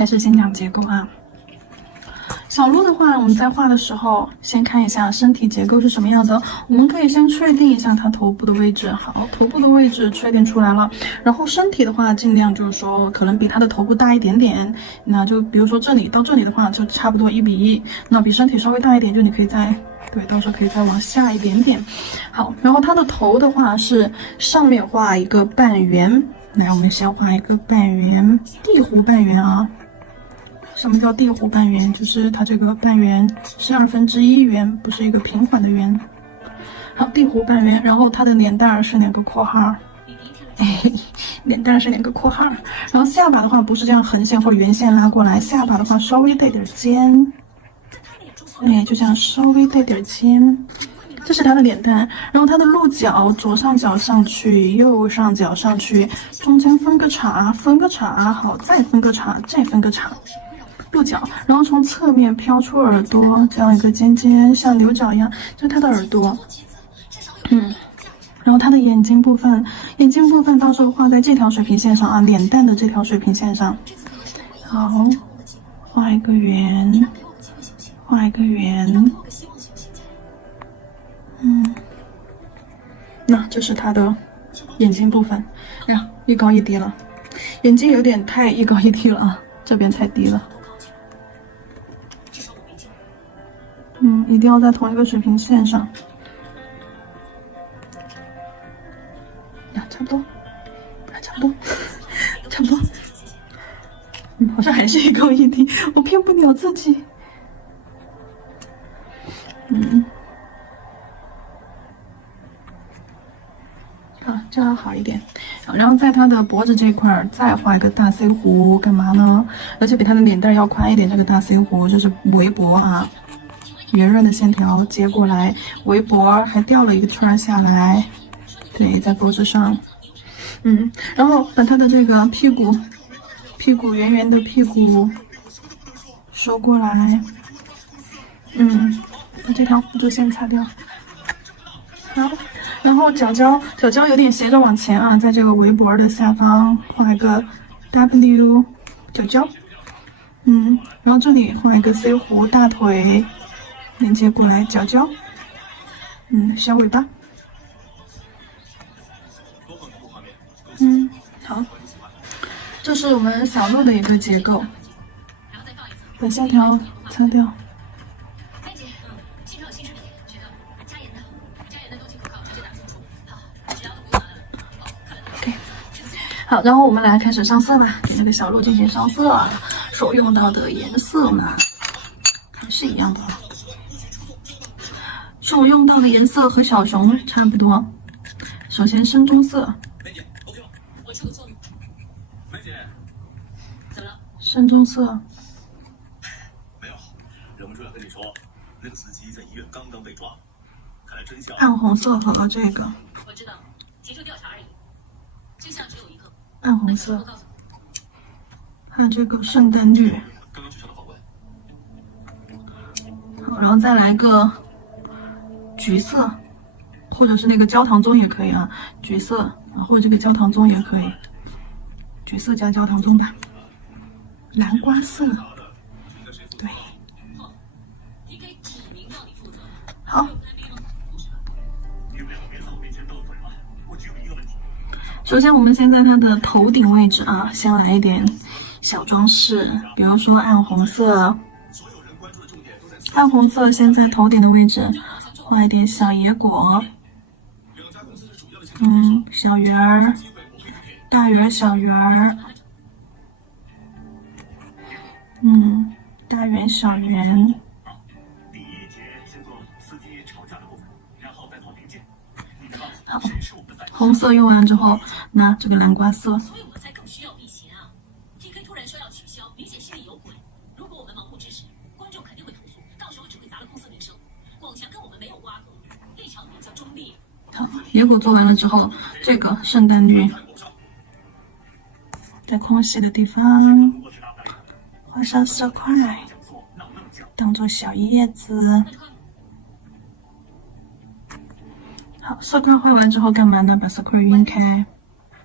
开始先讲结构啊。小鹿的话，我们在画的时候，先看一下身体结构是什么样的。我们可以先确定一下它头部的位置。好，头部的位置确定出来了。然后身体的话，尽量就是说，可能比它的头部大一点点。那就比如说这里到这里的话，就差不多1:1。那比身体稍微大一点，就你可以再对，到时候可以再往下一点点。好，然后它的头的话是上面画一个半圆。来，我们先画一个半圆，地弧半圆啊。什么叫地弧半圆？就是它这个半圆是1/2圆，不是一个平缓的圆。好，地弧半圆，然后它的脸蛋是2个括号，脸蛋是2个括号。然后下巴的话不是这样横线或者圆线拉过来，下巴的话稍微带点尖，对，就这样稍微带点尖。这是它的脸蛋，然后它的鹿角左上角上去，右上角上去，中间分个叉，分个叉，好，再分个叉，再分个叉。鹿角，然后从侧面飘出耳朵，这样一个尖尖，像牛角一样，就是它的耳朵。然后它的眼睛部分，到时候画在这条水平线上啊，脸蛋的这条水平线上。好，画一个圆，画一个圆。那这是它的眼睛部分，呀，一高一低了，眼睛有点太一高一低了啊，这边太低了。一定要在同一个水平线上。呀，差不多，差不多，差不多。好像还是一高一低，我骗不了自己。好，这样好一点。然后在它的脖子这块再画一个大 C 弧，干嘛呢？而且比它的脸蛋要宽一点。这个大 C 弧就是围脖啊。圆润的线条接过来，围脖还掉了一个圈下来，对，在脖子上，然后把它的这个屁股圆圆的屁股收过来，把这条辅助线擦掉，好，然后脚脚有点斜着往前啊，在这个围脖的下方画一个 W 脚脚，然后这里画一个 C 弧大腿。连接过来，脚脚，小尾巴，好，这是我们小鹿的一个结构，把线条擦掉。OK， 好，然后我们来开始上色吧，给那个小鹿进行上色，所用到的颜色呢，还是一样的。所用到的颜色和小熊差不多。首先深棕色，深棕色。没有，忍不住要跟你说，那个司机在医院刚刚被抓，看来真相。暗红色和这个。我知道，提出调查而已，真相只有一个。暗红色。还有这个圣诞绿。刚刚取消的访问。好，然后再来个。橘色，或者是那个焦糖棕也可以啊，橘色啊，或者这个焦糖棕也可以，橘色加焦糖棕吧。蓝瓜色，对，好。首先，我们先在它的头顶位置啊，先来一点小装饰，比如说暗红色，先在头顶的位置。画一点小野果，小圆儿，大圆小圆儿，大圆小圆。第一节先做司机吵架的部分，然后再做零件。好，红色用完之后，那这个蓝瓜色。所以我才更需要避嫌啊 ！PK 突然说要取消，明显心里有鬼。如果我们盲目支持，观众肯定会投诉，到时候只会砸了公司名声。广强跟我们没有瓜葛，立场比较中立。好，野果做完了之后，这个圣诞绿，在空隙的地方画上色块，当做小叶子。好，色块画完之后干嘛呢？把色块晕开。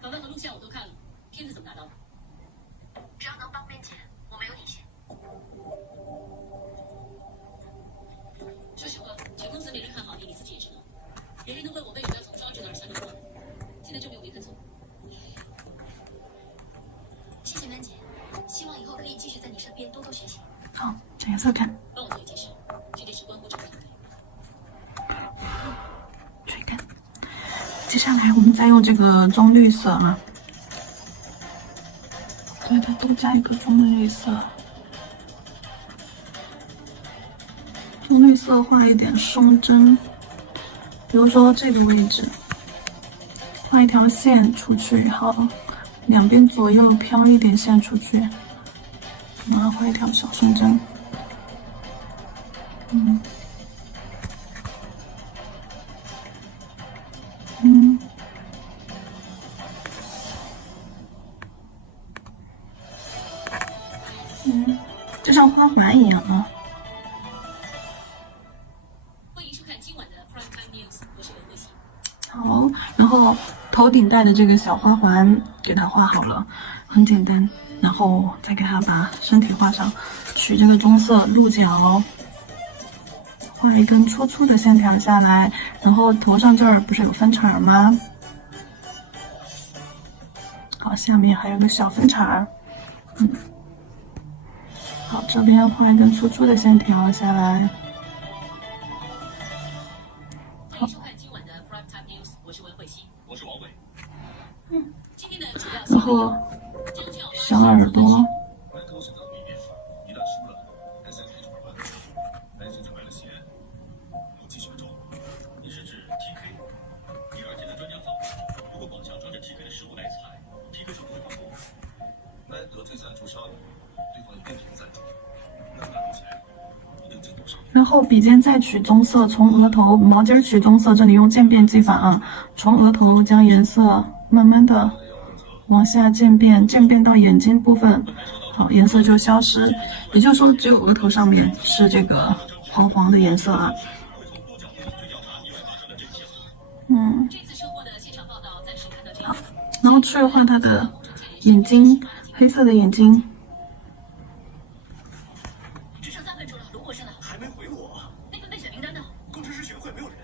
访问和录像我都看了，片子怎么拿到的？只要能帮面前，我没有你身边多多学习。好，找颜色看，帮我做一件事，去给时光工程团队。追根。接下来我们再用这个棕绿色啊，对它多加一个棕绿色。棕绿色画一点双针，比如说这个位置，画一条线出去，好，两边左右飘一点线出去，然后画一条小双针。就像花环一样啊。欢迎收看今晚的 Prime Time News， 我是文慧欣。好，然后头顶戴的这个小花环给它画好了，很简单。然后再给它把身体画上，取这个棕色鹿角，画一根粗粗的线条下来，然后头上这儿不是有分叉吗？好，下面还有个小分叉。好，这边画一根粗粗的线条下来。欢迎收看今晚的 Prime Time News， 我是文慧欣。我是王伟。今天的主要然后小耳朵，白头是当谜面，一旦输了，SMH 玩完，白现在买了鞋，要继续的中。你是指 TK？第二天的专家访问，如果广强抓着 TK 的食物来踩 ，TK 就不会放过。白得罪赞助商，对方有电瓶赞助，那拿到钱一定进多少？然后笔尖再取棕色，从额头毛尖取棕色，这里用渐变技法啊，从额头将颜色慢慢的往下渐变，渐变到眼睛部分，好，颜色就消失。也就是说，只有额头上面是这个黄黄的颜色啊。这次车祸的现场报道暂时看到这里。好，然后去画他的眼睛，黑色的眼睛。只剩3分钟了，卢博士呢？还没回我，那份备选名单呢？工程师学会没有人。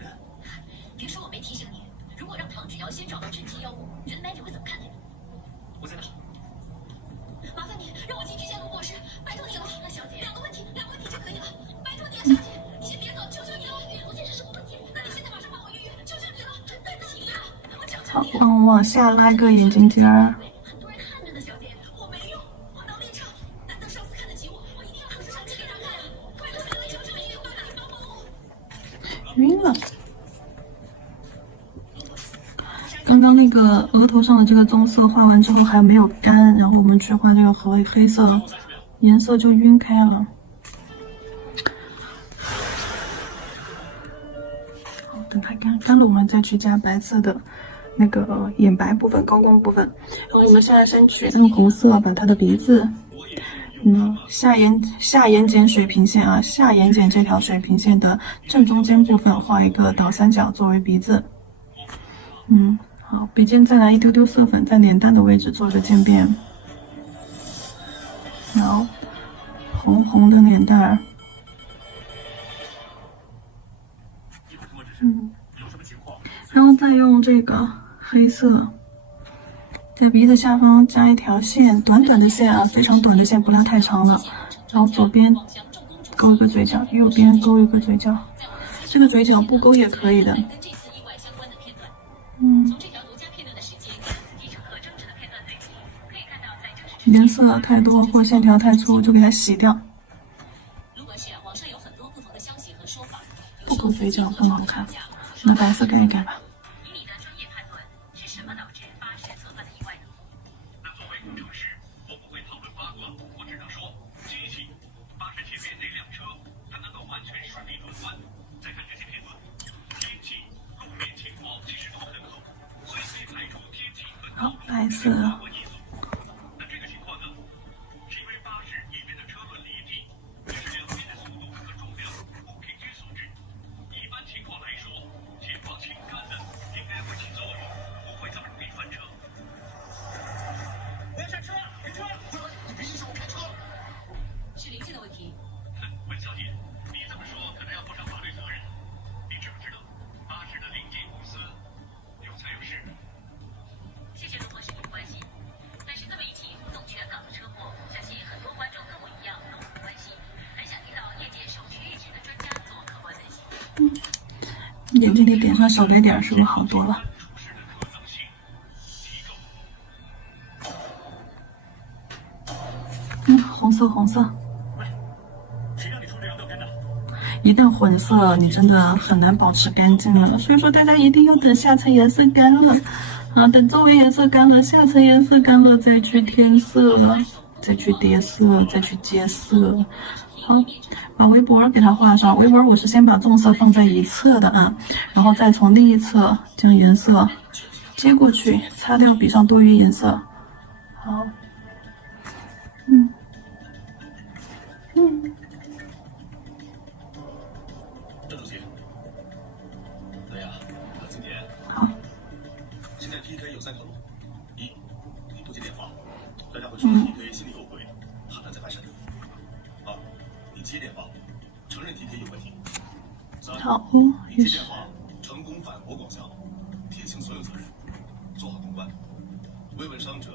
别说我没提醒你，如果让唐芷瑶先找到趁机药物，人 Magic 会怎么看待你？我在哪？麻烦你让我进去见卢博士，拜托你了，小姐。两个问题就可以了，拜托你了，小姐，你先别走，求求你了。卢先生是我问题，那你现在马上帮我预约，求求你了，对不起啊，我求求好，你。往下拉个眼睛尖儿。很多人看着呢，小姐，我没用，我能练唱，难得上司看得起我，我一定要考出成绩给他看啊！快点，小姐，求求你，麻烦你帮帮我。晕了。刚刚那个额头上的这个棕色画完之后还没有干，然后我们去画这个黑色，颜色就晕开了。好，等它干了，我们再去加白色的那个眼白部分、高光部分。然后我们现在先取用红色把它的鼻子，下眼睑水平线啊，下眼睑这条水平线的正中间部分画一个倒三角作为鼻子。好，笔尖再来一丢丢色粉，在脸蛋的位置做一个渐变。好，红红的脸蛋儿。有什么情况？然后再用这个黑色，在鼻子下方加一条线，短短的线啊，非常短的线，不要太长了。然后左边勾一个嘴角，右边勾一个嘴角，这个嘴角不勾也可以的。跟这次意外相关的片段。从这条独家片段的时间跟司机乘客争执的片段对比，可以看到在真实颜色太多或线条太粗，就给它洗掉。如果是网上有很多不同的消息和说法，不勾嘴角更好看，拿白色盖一盖吧。以你的专业判断，是什么导致巴士侧翻的意外呢？那作为工程师，我不会讨论八卦，我只能说，机器，巴士前面那辆车，它能够完全顺利转弯。再看这些片段，天气、路面情况其实都很好，所以可以排除天气和道路白色相关因素。那这个情况呢，是因为巴士一边的车轮离地，这是两边的速度和重量不平均所致。一般情况来说，前方倾杆的眼这里点上小白点，是不是好多了？红色红色。谁让你出这张照片的？一旦混色，你真的很难保持干净了。所以说，大家一定要等下层颜色干了，等周围颜色干了，下层颜色干了再去添色了，再去叠色，再去接色。好，把围脖给它画上。围脖我是先把棕色放在一侧的啊，然后再从另一侧将颜色接过去，擦掉笔上多余颜色。好，郑主席，对呀，冷静点。好，现在 PK 有3条路：一，你不接电话，大家会觉得 PK 心里有鬼，怕他在翻身；二，你接电话，承认 PK 有问题；三，好，你接电话，成功反驳广向，撇清所有责任，做好公关，慰问伤者，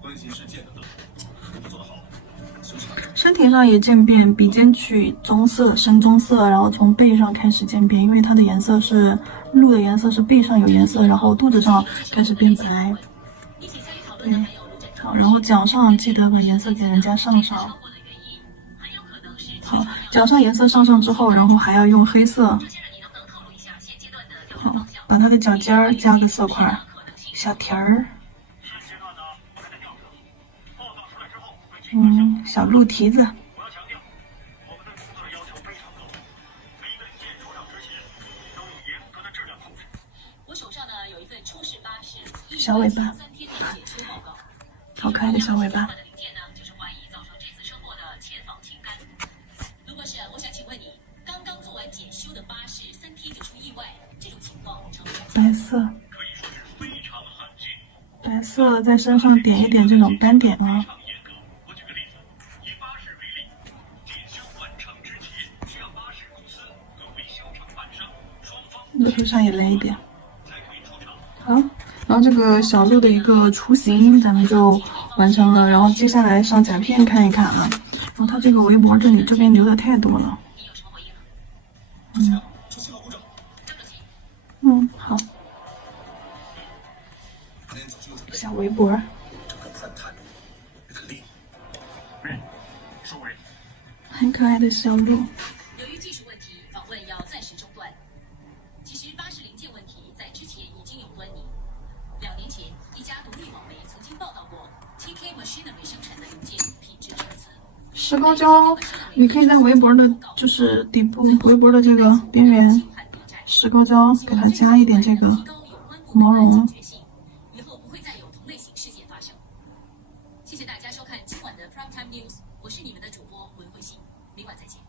关心世界等等。如果做得好，休息吧。身体上也渐变，笔尖取棕色、深棕色，然后从背上开始渐变，因为它的颜色是鹿的颜色是背上有颜色，然后肚子上开始变白。对，好，然后脚上记得把颜色给人家上上。好，脚上颜色上上之后，然后还要用黑色，好，把它的脚尖儿加个色块，小蹄儿。小鹿蹄子。我要强调，我们对工作的要求非常高，每一个零件出厂之前都有严格的质量控制。我手上呢有一份初试巴士小尾巴， 3天的检修报告。好可爱的小尾巴。的零件呢，就是怀疑造成这次车祸的前防倾杆。卢博士，我想请问你，刚刚做完检修的巴士3天就出意外，这种情况常不常见？白色，可以说是非常罕见。白色在身上点一点这种干点啊。严格。我举个例子，以巴士为例，检修完成之前，需要巴士公司和维修承办商双方额头上也来一点。才可以出厂。好，然后这个小鹿的一个雏形咱们就完成了，然后接下来上甲片看一看啊。然后它这个围脖这边留的太多了。你有什么回应吗？出信号故障。张主席，好，那天早上又准备小围脖，整个探探，很厉害。收尾。很可爱的小鹿。由于技术问题，访问要暂时中断。其实巴士零件问题在之前已经有端倪。2年前，一家独立网媒曾经报道过 TK Machinery 生产的零件品质参差。石膏胶，你可以在围脖的，就是底部围脖的这个边缘，石膏胶给它加一点这个毛绒。以后不会再有同类型事件发生。谢谢大家收看今晚的 Prime Time News，我是你们的主播文慧欣，明晚再见。